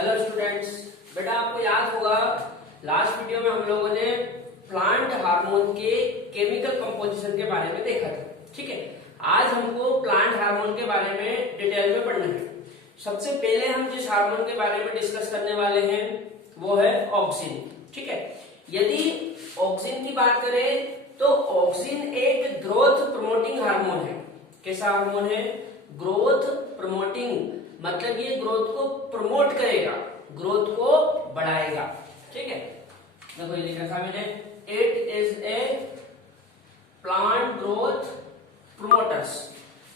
Hello students, बेटा आपको याद होगा लास्ट वीडियो में हम लोगों ने प्लांट हार्मोन के केमिकल कंपोजिशन के बारे में देखा था। ठीक है, आज हमको प्लांट हार्मोन के बारे में डिटेल में पढ़ना है। सबसे पहले हम जिस हार्मोन के बारे में डिस्कस करने वाले हैं वो है ऑक्सिन। ठीक है, यदि ऑक्सिन की बात करें तो ऑक्सिन एक ग्रोथ प्रमोटिंग हार्मोन है। कैसा हार्मोन है? ग्रोथ प्रमोटिंग, मतलब ये ग्रोथ को प्रमोट करेगा, ग्रोथ को बढ़ाएगा। ठीक है, देखो ये लिखा था मैंने, it is a plant growth promoters,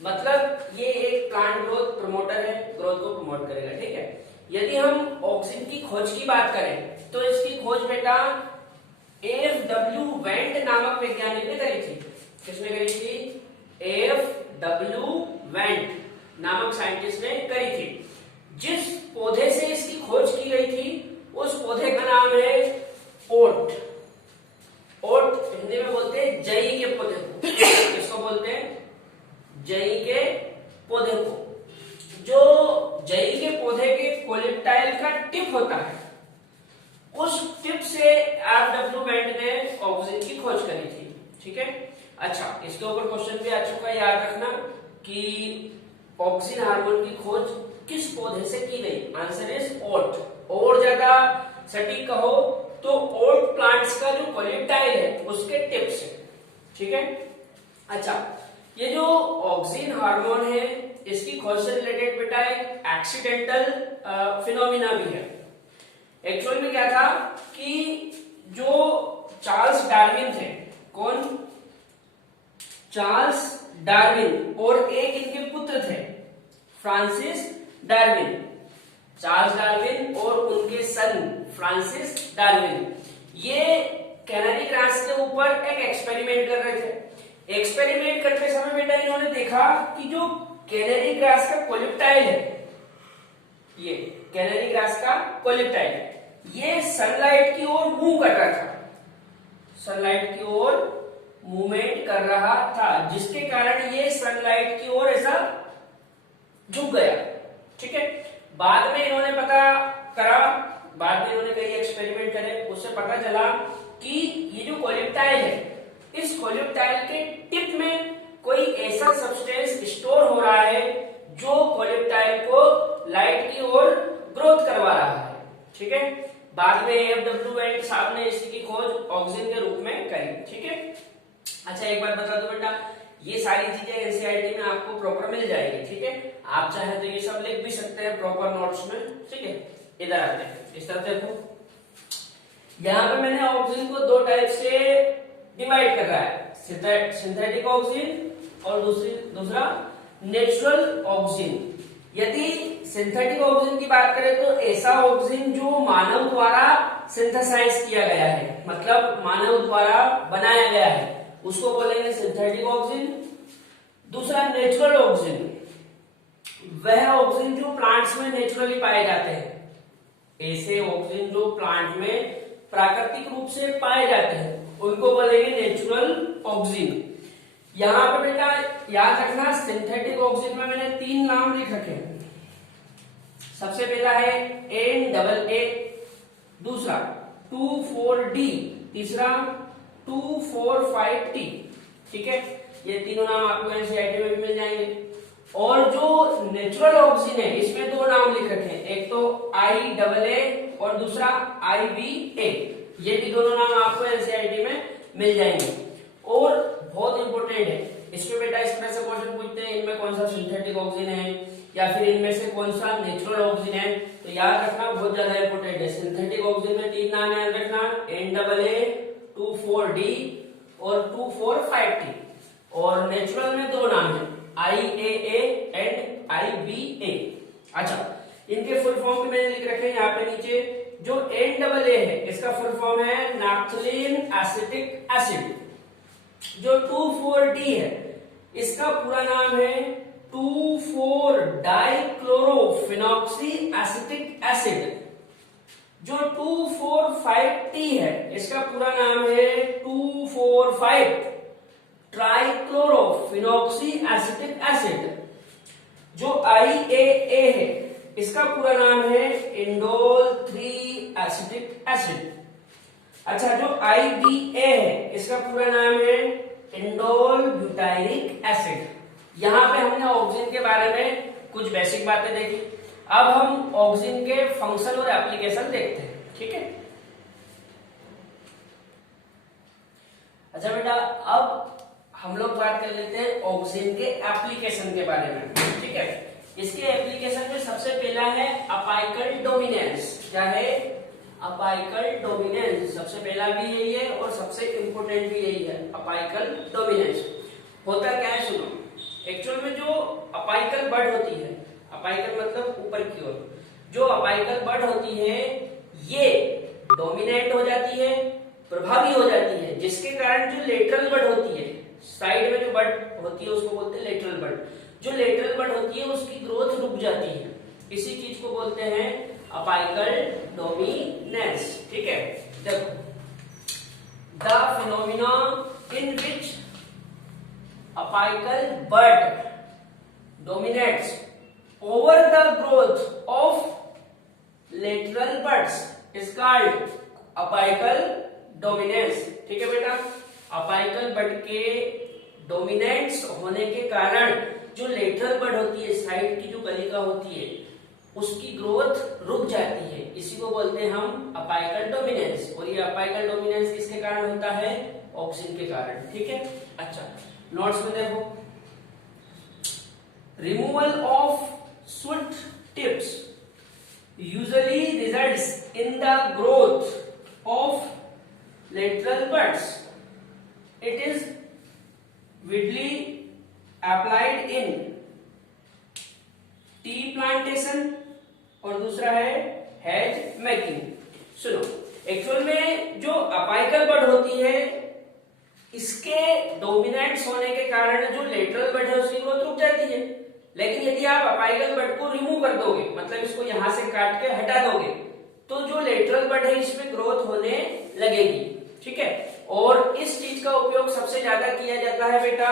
मतलब ये एक प्लांट ग्रोथ प्रमोटर है, ग्रोथ को प्रमोट करेगा। ठीक है, यदि हम ऑक्सिन की खोज की बात करें तो इसकी खोज बेटा एफ.डब्ल्यू. वेंट नामक वैज्ञानिक ने करी थी। किसने करी थी? एफ.डब्ल्यू. वेंट नामक साइंटिस्ट ने करी थी। जिस पौधे से इसकी खोज की गई थी उस पौधे का नाम है ओट। ओट हिंदी में बोलते हैं जई के पौधे को। किसको बोलते हैं? जई के पौधे को। जो जई के पौधे के कोलेप्टाइल का टिप होता है, उस टिप से एफ.डब्ल्यू. वेंट ने ऑक्सिन की खोज करी थी। ठीक है, अच्छा इसके ऊपर क्वेश्चन भी आ चुका है, याद रखना कि ऑक्सिन हार्मोन की खोज किस पौधे से की गई? आंसर इज ओट। और ज्यादा सटीक कहो तो ओट प्लांट्स का जो कोलेप्टाइल है उसके टिप से। ठीक है, अच्छा ये जो ऑक्सिन हार्मोन है इसकी खोज से रिलेटेड बेटा एक एक्सीडेंटल फिनोमिना भी है। एक्चुअल में क्या था कि जो चार्ल्स डार्विन थे, कौन? चार्ल्स डार्विन, और एक इनके पुत्र थे फ्रांसिस डार्विन। चार्ल्स डार्विन और उनके सन फ्रांसिस डार्विन, ये कैनरी ग्रास के ऊपर एक एक्सपेरिमेंट कर रहे थे। एक्सपेरिमेंट करते समय बेटा इन्होंने देखा कि जो कैनरी ग्रास का कोलेप्टाइल है, ये कैनरी ग्रास का कोलेप्टाइल, ये सनलाइट की ओर मूव कर रहा था, सनलाइट की ओर मूवमेंट कर रहा था, जिसके कारण ये सनलाइट की ओर ऐसा झुक गया। ठीक है, बाद में इन्होंने पता करा, बाद में इन्होंने कई एक्सपेरिमेंट करे, उससे पता चला कि ये जो कोलेप्टाइल है, इस कोलेप्टाइल के टिप में कोई ऐसा सब्सटेंस स्टोर हो रहा है जो कोलेप्टाइल को लाइट की ओर ग्रोथ करवा रहा है। ठीक है, बाद में एफ.डब्ल्यू. वेंट साहब ने इसकी खोज ऑक्सिन के रूप में करी। ठीक है, अच्छा एक बात बता दो बेटा, ये सारी चीजें एनसीईआरटी में आपको प्रॉपर मिल जाएगी। ठीक है, आप चाहे तो ये सब लिख भी सकते हैं प्रॉपर नोट्स में। ठीक है, इधर आते हैं, इस तरफ देखो, यहाँ पे मैंने ऑक्सिन को दो टाइप से डिवाइड कर रहा है, सिंथेटिक ऑक्सिन और दूसरा नेचुरल ऑक्सिन। यदि सिंथेटिक ऑक्सिन की बात करें तो ऐसा ऑक्सिन जो मानव द्वारा सिंथेसाइज किया गया है, मतलब मानव द्वारा बनाया गया है, उसको बोलेंगे सिंथेटिक ऑक्सिन। दूसरा नेचुरल ऑक्सिन, वह ऑक्सिन जो प्लांट्स में नेचुरली पाए जाते हैं, ऐसे ऑक्सिन जो प्लांट में प्राकृतिक रूप से पाए जाते हैं उनको बोलेंगे नेचुरल ऑक्सिन। यहां पर बेटा याद रखना, सिंथेटिक ऑक्सिन में मैंने तीन नाम लिख रखे हैं। सबसे पहला है NAA, दूसरा 2,4-D, तीसरा 2,4,5-T। ठीक है, ये तीनों नाम आपको एनसीईआरटी में भी मिल जाएंगे। और जो नेचुरल ऑक्सिन है इसमें दो नाम लिख रखे हैं, एक तो IAA और दूसरा IBA। ये भी दोनों नाम आपको एनसीईआरटी में मिल जाएंगे। और बहुत इंपॉर्टेंट है, इसमें बेटा इस तरह से क्वेश्चन पूछते हैं, इनमें कौन सा सिंथेटिक ऑक्सिन है या फिर इनमें से कौन सा नेचुरल ऑक्सिन है, तो याद रखना बहुत ज्यादा इंपॉर्टेंट है। सिंथेटिक ऑक्सिन में तीन नाम याद रखना, NAA, 2,4-D और 2,4,5-T, और नेचुरल में दो नाम है, IAA एंड IBA। अच्छा, इनके फुल फॉर्म भी मैंने लिख रखे हैं यहाँ पे नीचे। जो NAA है इसका फुल फॉर्म है नैप्थलीन एसिटिक एसिड। जो 2,4-D है इसका पूरा नाम है 2,4-डाइक्लोरोफिनॉक्सी एसिटिक एसिड। जो 2,4,5-T है इसका पूरा नाम है 2,4,5-ट्राइक्लोरोफिनॉक्सी एसिटिक एसिड। जो IAA है इसका पूरा नाम है इंडोल 3 एसिटिक एसिड। अच्छा, जो IBA है इसका पूरा नाम है इंडोल ब्यूटाइरिक एसिड। यहां पे हमने ऑक्सीजन के बारे में कुछ बेसिक बातें देखी। अब हम ऑक्सीजन के फंक्शन और एप्लीकेशन देखते हैं, ठीक है। अच्छा बेटा, अब हम लोग बात कर लेते हैं ऑक्सीजन के एप्लीकेशन के बारे में, ठीक है। इसके एप्लीकेशन में सबसे पहला है अपाइकल डोमिनेंस। क्या है? Apical dominance. सबसे पहला भी यही है और सबसे इंपोर्टेंट भी यही है, अपाइकल डोमिनेंस। होता क्या है सुनो, एक्चुअल में जो अपाइकल बड होती है, अपाइकल मतलब ऊपर की ओर, जो अपाइकल बड होती है ये डोमिनेट हो जाती है, प्रभावी हो जाती है, जिसके कारण जो लेटरल बड होती है, साइड में जो बड होती है उसको बोलते हैं लेटरल बड। जो लेटरल बड होती है उसकी ग्रोथ रुक जाती है, इसी चीज को बोलते हैं अपाइकल डोमिनेंस, ठीक है। देखो, the phenomena in which apical bud dominates over the growth of lateral buds is called apical dominance, ठीक है बेटा। अपाइकल बड के डोमिनेंट्स होने के कारण जो लेटरल बड होती है, साइड की जो कलिका होती है, उसकी ग्रोथ रुक जाती है, इसी को बोलते हैं हम अपाइकल डोमिनेंस। और ये अपाइकल डोमिनेंस किसके कारण होता है? ऑक्सीजन के कारण, ठीक है। अच्छा, नोट्स में देखो, removal of shoot tips usually results in the growth of lateral buds. It is widely applied in tea plantation और दूसरा है hedge making। सुनो, एक्चुअल में जो अपाइकल बड होती है इसके डोमिनेंट्स होने के कारण जो लेटरल बड है उसकी ग्रोथ रुक जाती है। लेकिन यदि आप अपाइकल बड को रिमूव कर दोगे, मतलब इसको यहां से काट के हटा दोगे, तो जो लेटरल बड है इसमें ग्रोथ होने लगेगी, ठीक है। और इस चीज का उपयोग सबसे ज्यादा किया जाता है बेटा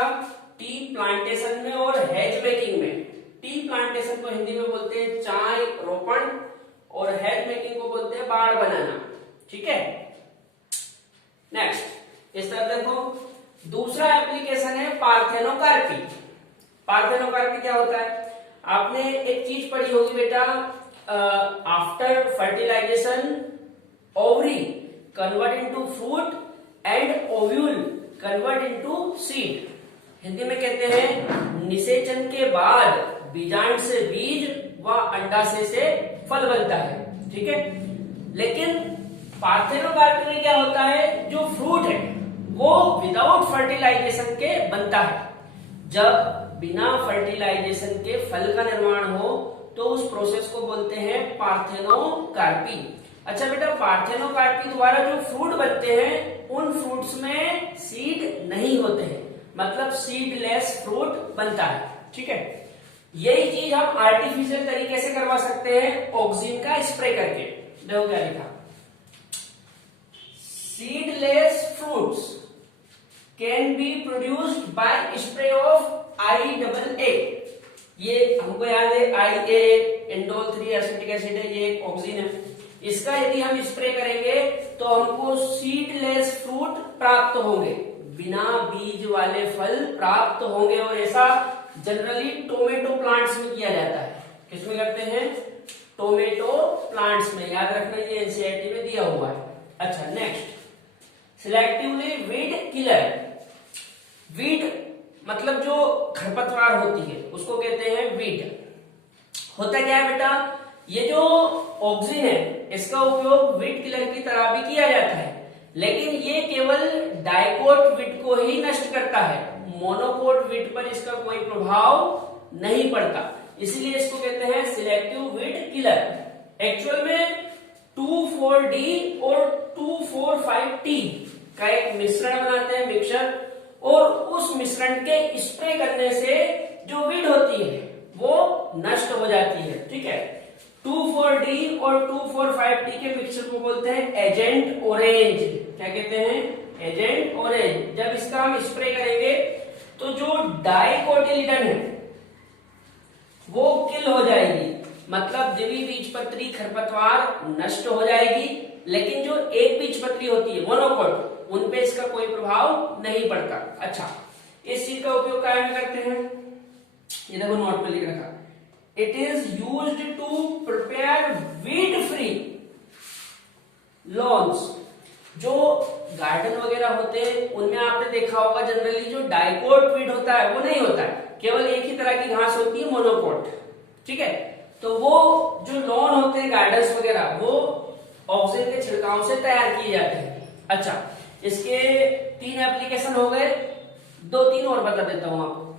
टी प्लांटेशन में और हेज मेकिंग में। टी प्लांटेशन को हिंदी में बोलते हैं चाय रोपण और हेज मेकिंग को बोलते हैं बाड़ बनाना, ठीक है। नेक्स्ट, इस तरह देखो, दूसरा एप्लीकेशन है पार्थेनोकार्पी। पार्थेनोकार्पी क्या होता है? आपने एक चीज पढ़ी होगी बेटा, after fertilization ovary convert into fruit and ovule convert into seed. Hindi में कहते हैं निषेचन के बाद बीजांड से बीज व अंडाशय से फल बनता है, ठीक है। लेकिन पार्थेनोकार्पी में क्या होता है, जो फ्रूट है वो विदाउट फर्टिलाइजेशन के बनता है। जब बिना फर्टिलाइजेशन के फल का निर्माण हो तो उस प्रोसेस को बोलते हैं पार्थेनोकार्पी। अच्छा बेटा, पार्थेनोकार्पी द्वारा जो फ्रूट बनते हैं उन फ्रूट्स में सीड नहीं होते हैं, मतलब सीडलेस फ्रूट बनता है, ठीक है। यही चीज हम आर्टिफिशियल तरीके से करवा सकते हैं ऑक्सीजन का स्प्रे करके। देखो क्या लिखा, seedless fruits can be produced by spray of IA। ये हमको याद है IA इंडोल 3 एसिटिक एसिड है, ये एक ऑक्सीजन है। इसका यदि हम स्प्रे करेंगे तो हमको सीडलेस फ्रूट प्राप्त होंगे, बिना बीज वाले फल प्राप्त होंगे। और ऐसा जनरली टोमेटो प्लांट्स में किया जाता है। किसमें करते हैं? टोमेटो प्लांट्स में, याद रखना ये एनसीईआरटी में दिया हुआ है। अच्छा, next, selectively weed killer. Weed मतलब जो खरपतवार होती है उसको कहते हैं वीड। होता क्या है बेटा, ये जो ऑक्सीजन है इसका उपयोग वीड किलर की तरह भी किया जाता है, लेकिन ये केवल डाइकोट वीड को ही नष्ट करता है, मोनोकोट वीड पर इसका कोई प्रभाव नहीं पड़ता, इसलिए इसको कहते हैं सिलेक्टिव वीड किलर। एक्चुअल में 2,4-D और 2,4,5-T का एक मिश्रण बनाते हैं, मिक्सचर, और उस मिश्रण के स्प्रे करने से जो वीड होती है वो नष्ट हो जाती है, ठीक है। 2,4-D और 2,4,5-T के मिक्सचर को बोलते हैं एजेंट ऑरेंज। क्या कहते हैं? Agent orange. जब इसका हम स्प्रे करेंगे तो जो डाइकोटिलिडन है वो किल हो जाएगी, मतलब द्विबीजपत्री खरपतवार नष्ट हो जाएगी, लेकिन जो एक बीजपत्री होती है मोनोकोट, उनपे इसका कोई प्रभाव नहीं पड़ता। अच्छा, इस चीज का उपयोग क्या में करते हैं, ये देखो नोट में लिख रखा, it is used to prepare weed free lawns. जो गार्डन वगैरह होते हैं उनमें आपने देखा होगा जनरली जो डाइकोट वीड होता है वो नहीं होता है, केवल एक ही तरह की घास होती है मोनोकोट, ठीक है। तो वो जो लॉन होते हैं गार्डन्स वगैरह वो ऑक्सीजन के छिड़काव से तैयार किए जाते हैं। अच्छा, इसके 3 एप्लीकेशन हो गए, 2-3 और बता देता हूं आपको।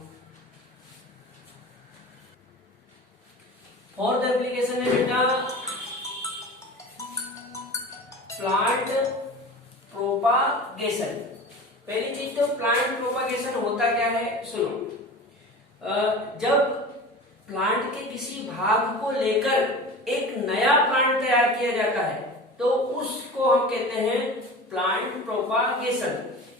फोर्थ एप्लीकेशन है बेटा प्लांट प्रोपागेशन। पहली चीज तो प्लांट प्रोपागेशन होता क्या है सुनो। जब प्लांट के किसी भाग को लेकर एक नया प्लांट तैयार किया जाता है तो उसको हम कहते हैं प्लांट प्रोपागेशन।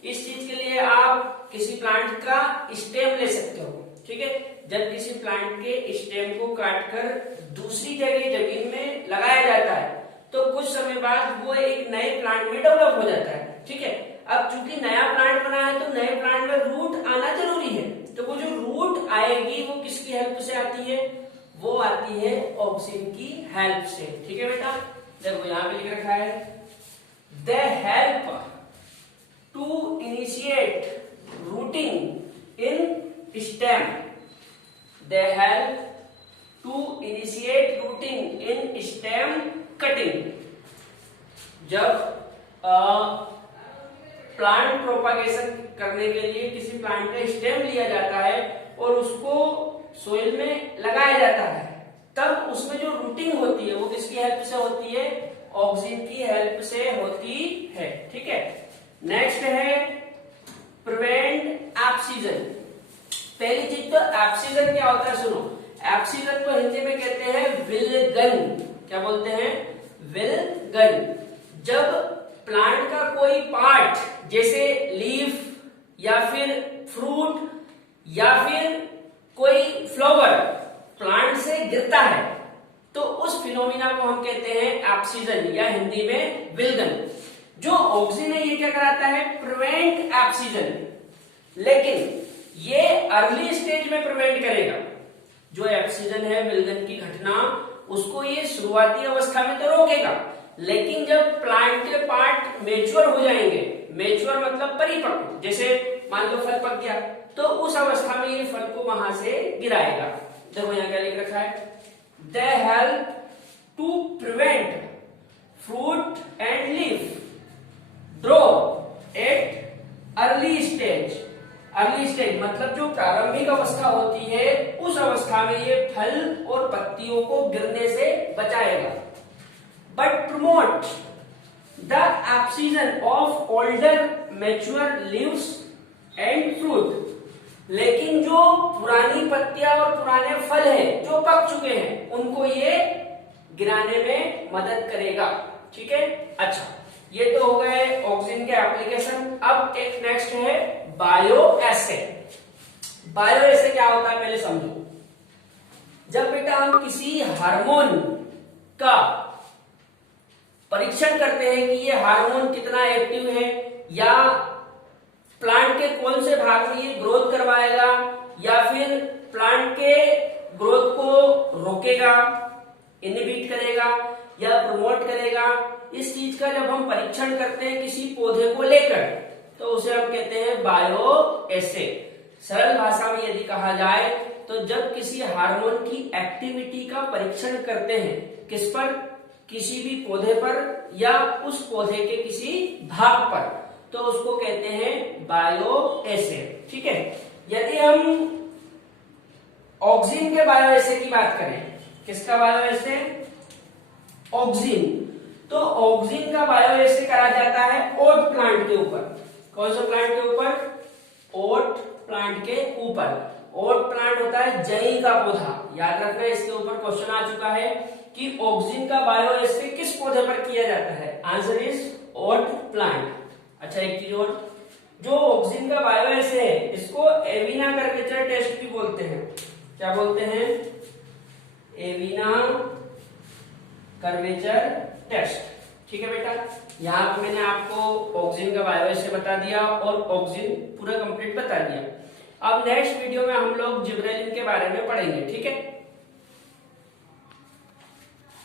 इस चीज के लिए आप किसी प्लांट का स्टेम ले सकते हो, ठीक है। जब किसी प्लांट के स्टेम को काटकर दूसरी जगह जमीन में लगाया जाता है तो कुछ समय बाद वो एक नए प्लांट में डेवलप हो जाता है, ठीक है। अब चूंकि नया प्लांट बना है तो नए प्लांट में रूट आना जरूरी है, तो वो जो रूट आएगी वो किसकी हेल्प से आती है, वो आती है ऑक्सीजन की हेल्प से, ठीक है बेटा। देखो यहां पे लिख रखा है they help to initiate rooting in stem, they help to initiate rooting in stem cutting. जब प्लांट प्रोपागेशन करने के लिए किसी प्लांट का स्टेम लिया जाता है और उसको सोइल में लगाया जाता है तब उसमें जो रूटिंग होती है वो किसकी हेल्प से होती है, ऑक्सीजन की हेल्प से होती है, ठीक है। नेक्स्ट है प्रिवेंट एब्सिजन। पहली चीज तो एब्सिजन क्या होता है सुनो। एब्सिजन को हिंदी में कहते हैं विलगन। क्या बोलते हैं, विलगन। जब प्लांट का कोई पार्ट जैसे लीफ या फिर फ्रूट या फिर कोई फ्लावर प्लांट से गिरता है तो उस फिनोमिना को हम कहते हैं एब्सिजन या हिंदी में विलगन। जो ऑक्सीजन है ये क्या कराता है, प्रिवेंट एब्सिजन, लेकिन ये अर्ली स्टेज में प्रिवेंट करेगा। जो एब्सिजन है विलगन की घटना उसको ये शुरुआती अवस्था में तो रोकेगा, लेकिन जब प्लांट के पार्ट मेच्योर हो जाएंगे, मेच्योर मतलब परिपक्व, जैसे मान लो फल पक गया तो उस अवस्था में ये फल को वहां से गिराएगा। देखो यहाँ क्या लिख रखा है, they help to prevent fruit and leaf drop at early stage. Early stage मतलब जो प्रारंभिक अवस्था होती है उस अवस्था में ये फल और पत्तियों को गिरने से बचाएगा। But promote the abscission of older mature leaves and fruit. लेकिन जो पुरानी पत्तियां और पुराने फल हैं जो पक चुके हैं उनको ये गिराने में मदद करेगा, ठीक है। अच्छा, ये तो हो गए ऑक्सीजन के एप्लीकेशन। अब एक नेक्स्ट है बायो एसे। बायो एसे क्या होता है पहले समझो। जब बेटा हम किसी हार्मोन का परीक्षण करते हैं कि ये हार्मोन कितना एक्टिव है या प्लांट के कौन से भाग में ये ग्रोथ करवाएगा या फिर प्लांट के ग्रोथ को रोकेगा, इनहिबिट करेगा या प्रमोट करेगा, इस चीज का जब हम परीक्षण करते हैं किसी पौधे को लेकर तो उसे हम कहते हैं बायो एसे। सरल भाषा में यदि कहा जाए तो जब किसी हार्मोन की एक्टिविटी का परीक्षण करते हैं किस पर, किसी भी पौधे पर या उस पौधे के किसी भाग पर, तो उसको कहते हैं बायो एसे, ठीक है। यदि हम ऑक्सीजन के बायो एसे की बात करें, किसका बायो एसे, ऑक्सीजन, तो ऑक्सीजन का बायो एसे करा जाता है ओट प्लांट के ऊपर। कौन से प्लांट के ऊपर, ओट प्लांट के ऊपर। ओट प्लांट होता है जई का पौधा, याद रखना इसके ऊपर क्वेश्चन आ चुका है कि ऑक्सीजन का बायो एसे किस पौधे पर किया जाता है, आंसर इज ओट प्लांट। अच्छा, एक चीज और, जो ऑक्सीजन का बायो एसे है इसको एविना कर्वेचर टेस्ट भी बोलते हैं। क्या बोलते हैं, एविना कर्वेचर टेस्ट। ठीक है बेटा, यहाँ पे मैंने आपको ऑक्सीजन का बायोएस्से बता दिया और ऑक्सीजन पूरा कंप्लीट बता दिया। अब नेक्स्ट वीडियो में हम लोग जिब्रेलिन के बारे में पढ़ेंगे। ठीक है।